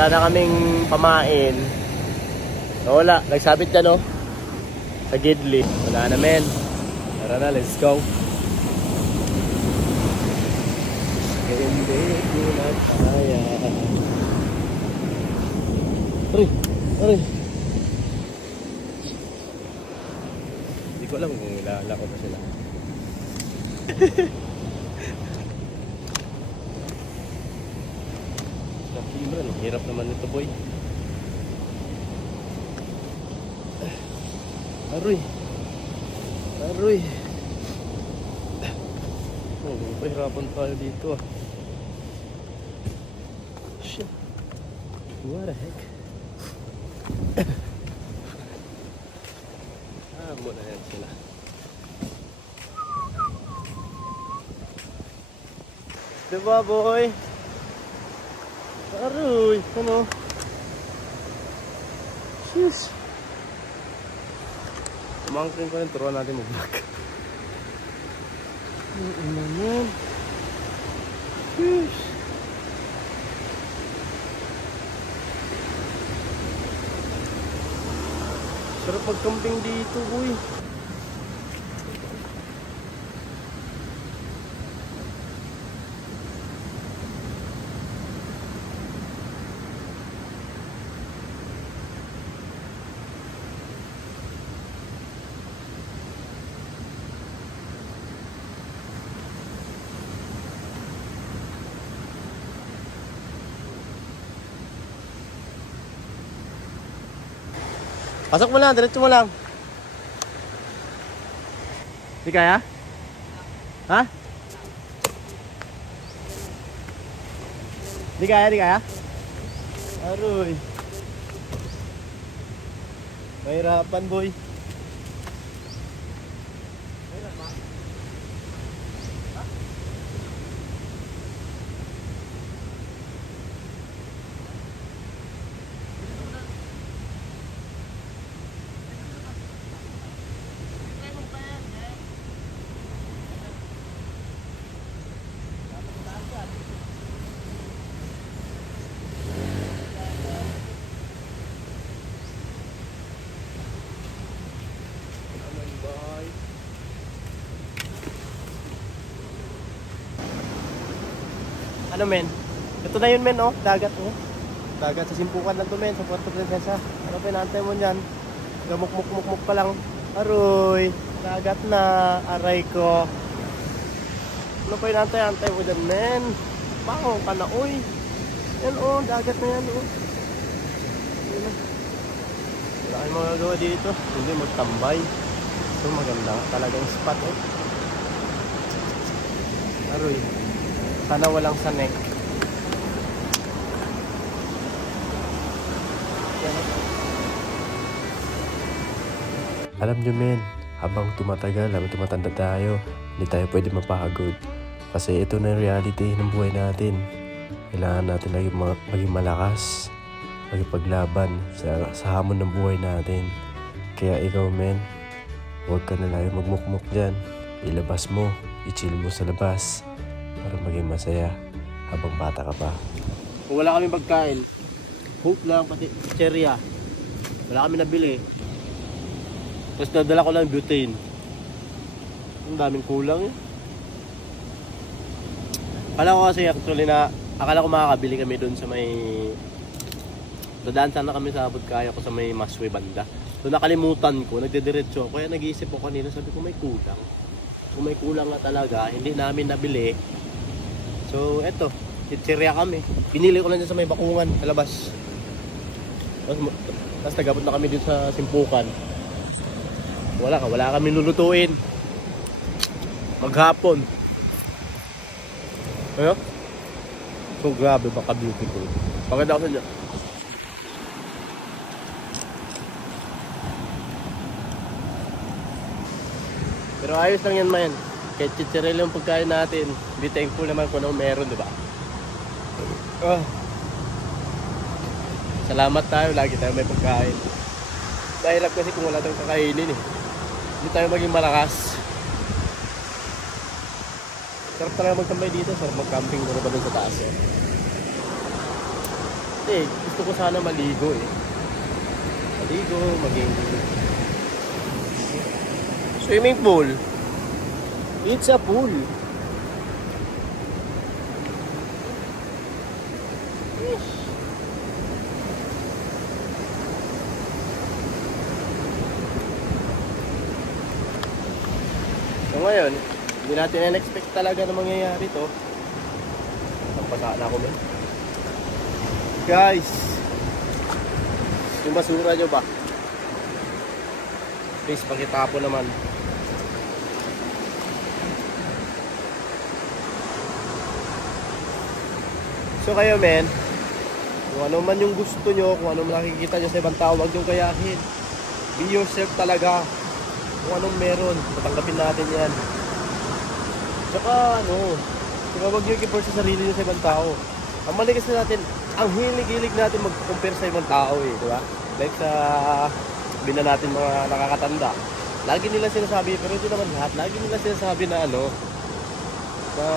Wala na kaming pamain. Wala, nagsabit dyan oh. Sa Gidli. Wala na men. Tara na, let's go. Hindi ko na kaya. Aray, aray. Hindi ko alam kung ilalako pa sila. Imran, hirap naman ito boy. Aroy. Aroy. Oh, pahirapan tayo dito ah. Shit. What the heck? Muna yan sila. Diba boy? Aroy, ano? Sheesh. Umangkin ko rin, turuan natin mag-vlog. Ano naman? Sheesh. Sarap pag-camping dito, boy. Pasok mo lang, diretso mo lang. Di kaya? Ha? Di kaya, di kaya? Aroy. Mahirapan boy. Ano men? Ito na yun men oh, dagat oh. Dagat sa Simpukan lang to men, sa Puerto Princesa. Ano pinantay mo dyan? Gamuk-muk-muk-muk pa lang. Aroy, dagat na, aray ko. Ano pa pinantay mo dyan men? Bango ka na oy. Yan oh, dagat na yan oh. Wala kayong magagawa dito, hindi magtambay. Ito maganda talagang spot oh. Aroy. Sana walang sanek. Alam nyo men, habang tumatagal, habang tumatanda tayo, hindi tayo pwede mapagod. Kasi ito na yung reality ng buhay natin. Kailangan natin maging malakas, magipaglaban sa hamon ng buhay natin. Kaya ikaw men, huwag ka na lang magmukmuk dyan. Ilabas mo, i-chill mo sa labas. Para maging masaya habang bata ka pa. Kung wala kami pagkain, hope lang pati cherya. Wala kami nabili. Tapos nadala ko lang butane. Ang daming kulang eh. Akala ko kasi actually na akala ko makakabili kami doon sa may dadaan sana kami sa abot kaya ko sa may Masway banda. Doon nakalimutan ko, nagdediretso ako. Kaya nag-iisip ako kanina, sabi ko may kulang. Kung may kulang na talaga, hindi namin nabili. So, eto, chichirya kami. Pinili ko lang dyan sa may bakungan, sa labas. Tapos nagabot na kami dito sa Simpukan. Wala kami lulutuin. Maghapon. Ayo? So, grabe, baka beautiful. Paganda ako sa dyan. Pero ayos lang yan, man. Kahit chichirya lang yung pagkain natin, be thankful naman kung ano meron, di ba? Salamat tayo, lagi tayo may pagkain. Dahilap kasi kung wala tayong kakainin eh. Hindi tayo maging malakas. Sarap talaga magtambay dito, sarap mag-camping doon ba dun sa taas eh. Hindi, gusto ko sana maligo eh. Maligo, maging swimming pool. It's a pool. So ngayon, hindi natin in-expect talaga na mangyayari to. Napasa na ako men. Guys, yung basura nyo ba? Please, pakitapo naman. So kayo men, kung ano man yung gusto nyo, kung ano man nakikita nyo sa ibang tao, huwag nyo gayahin. Be yourself talaga. Kung anong meron, tatanggapin natin yan. Tsaka huwag nyo i-compare sa sarili nyo sa ibang tao. Ang mali kasi natin, ang hilig-hilig natin mag-compare sa ibang tao eh, di ba? Like sa bina natin mga nakakatanda. Lagi nila sinasabi, pero hindi naman lahat, lagi nila sinasabi na na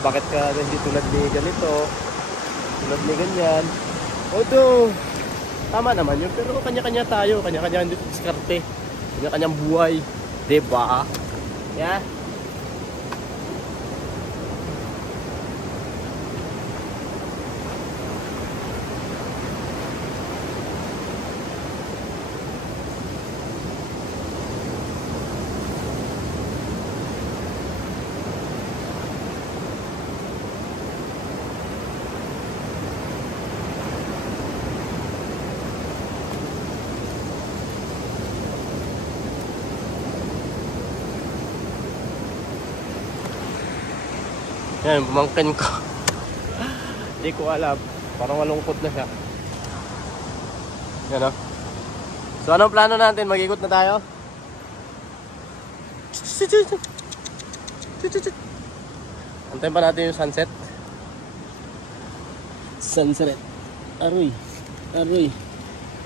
bakit ka hindi tulad ni ganito, tulad ni ganyan. Although, tama naman yun, pero kanya-kanya tayo, kanya-kanya diskarte, kanya-kanyang buhay, diba? Yeah? Yan, pumangkin ko. Hindi ko alam. Parang malungkot na siya. Yan o. So, anong plano natin? Mag-ikot na tayo? Antayin pa natin yung sunset. Sunset. Aroy. Aroy.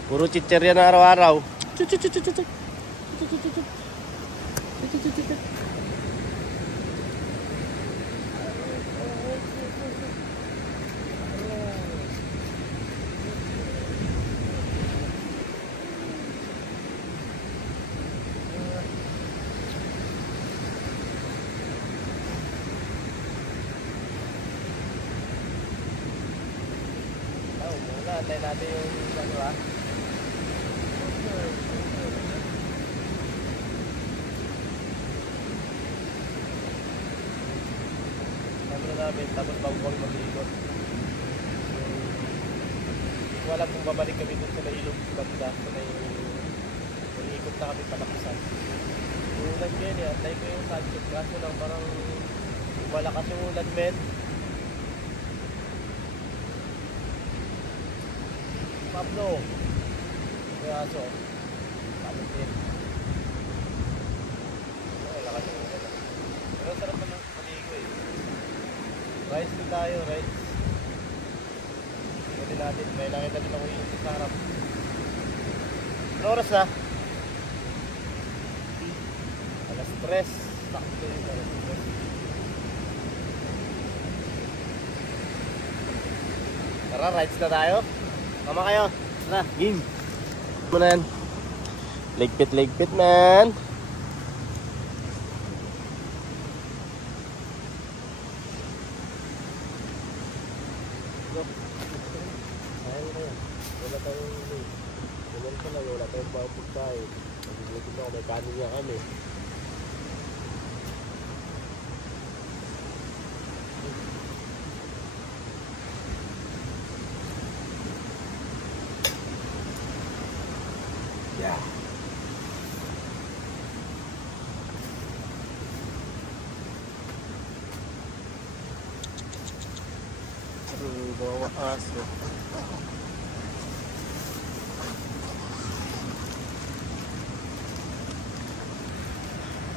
Puro chicherya na araw-araw. Antayin natin yung ano ha. Sabi namin tapos bago kami mag-iikot. Hindi ko alam kung babalik kami dun sa may ilog banda. Sa may mag-iikot na kami palakisan. Ulan yan eh. Antay ko yung sunset. Kaso lang parang malakas yung ulan men. Pablo. Kaya aso. Pablo din. Wala kasi mo gano'n. Pero sarap pa ng maligo eh. Rides din tayo, rides. Pwede natin. May nakita din ako yung sa harap. Ano oras na? Alas 3. Sakto yung alas 3. Tara, rides na tayo. Tama kayo. Tara, game. Muna yan. Ligpit, man. Sayang kayo. Wala tayong naman ka lang. Wala tayong bawang tayo. Nagugutin ako. May kanin niya kami. Yeah. Bawa aso.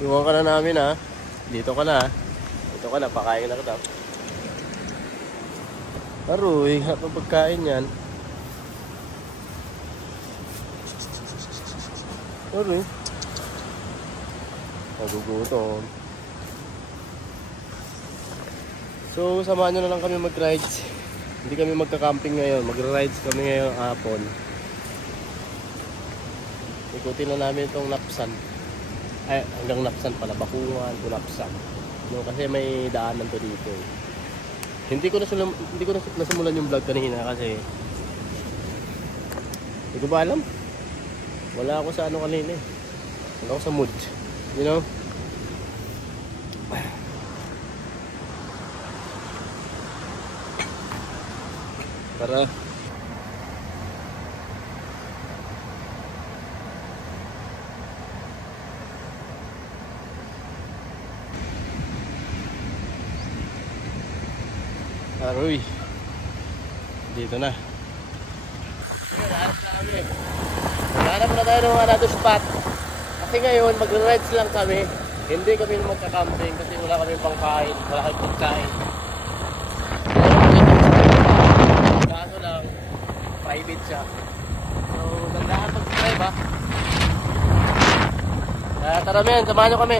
Iwan ka na namin ha. Dito ka na. Dito ka na. Pakain na kita. Aroy, hap ang pagkain yan. Aroy. Nagugutom. So, samahan nyo na lang kami mag-rides. Hindi kami magka-camping ngayon. Magra-rides kami ngayong hapon. Ikutin na namin itong Napsan. Ay, hanggang Napsan pala. Bakungan to Napsan. No, kasi may daanan to dito. Hindi ko nasimulan yung vlog kanina kasi hindi ko ba alam. Wala ako sa ano kanina eh. Wala ako sa mood. You know? Tara. Aroy. Dito na. Hanap na tayo ng another spot. Kasi ngayon mag-rides lang kami. Hindi kami magka-camping kasi wala kami pangkain. Wala kami pagkain. Kaso lang private siya. So gandaan mag-drive ha. Kaya tara men, samahan nyo kami.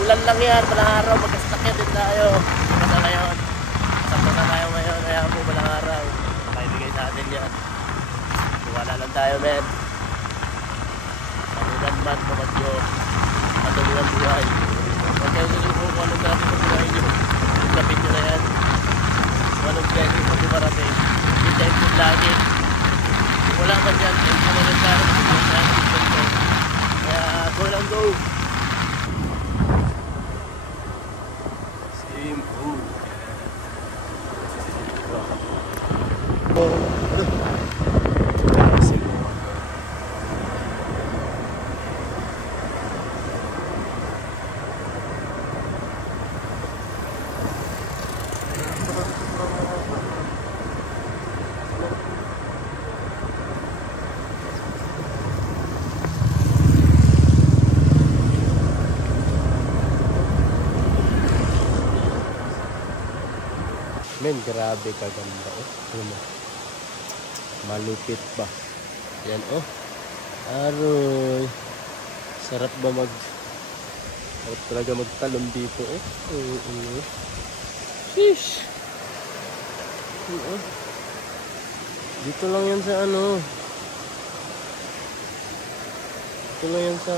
Ulan lang yan, malang araw, magkasakyan din tayo. Basta ngayon, sakto na tayo ngayon, kaya po malang araw. Makaibigay sa atin yan. Iwala lang tayo, men. Panulan man, pamagyo, patuloy ang buhay. Huwag kayo nilungo kung anong natin sa buhay nyo. Lapit nyo na yan. Kung anong blessing sa dumarating. Hintayin po lagi. Kung wala man yan, hindi mo na tayo. Kaya go lang go. Men, grabe kaganda oh. Ano? Malupit ba? Yan oh. Aroy. Sarap ba talaga magtalon dito oh. Sheesh. Dito lang yan sa ano. Dito lang yan sa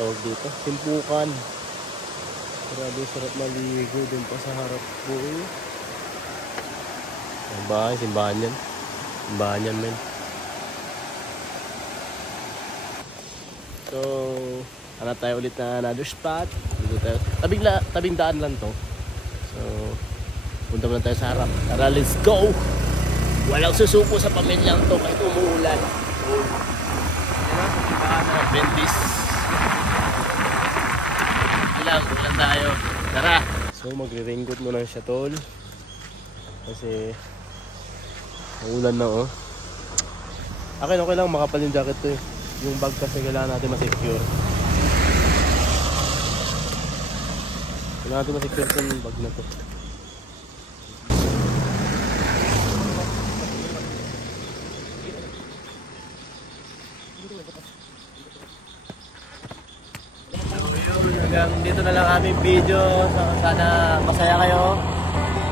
tawag dito, Timpukan. Grabe, sarap maligo dun pa sa harap po eh. Ang bahay, simbahan yan. Simbahan yan, men. So, hanap tayo ulit na another spot. Dito tayo. Tabing daan lang to. So, punta muna tayo sa harap. Tara, let's go! Walang susuko sa pamilyang to kahit umuulan. So, simbahan na Adventist. Ulan tayo. Tara! So magre-raincoat muna siya tol. Kasi ulan na oh. Okay lang makapal yung jacket to eh. Yung bag kasi kailangan natin ma-secure. Kailangan natin ma-secure yung bag na to. Hanggang dito na lang aming video. So, sana masaya kayo.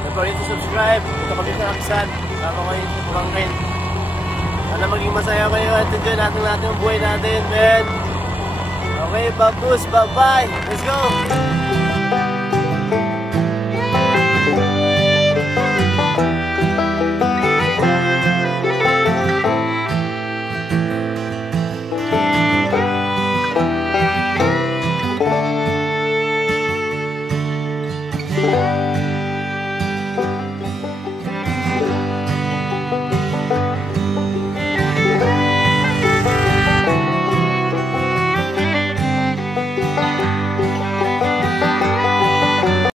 Don't forget to subscribe. Ito kami sa Aksan. Sama ko yung pumangkin. Sana maging masaya kayo at enjoy natin ang buhay natin, man. Okay, babus, bye-bye. Let's go!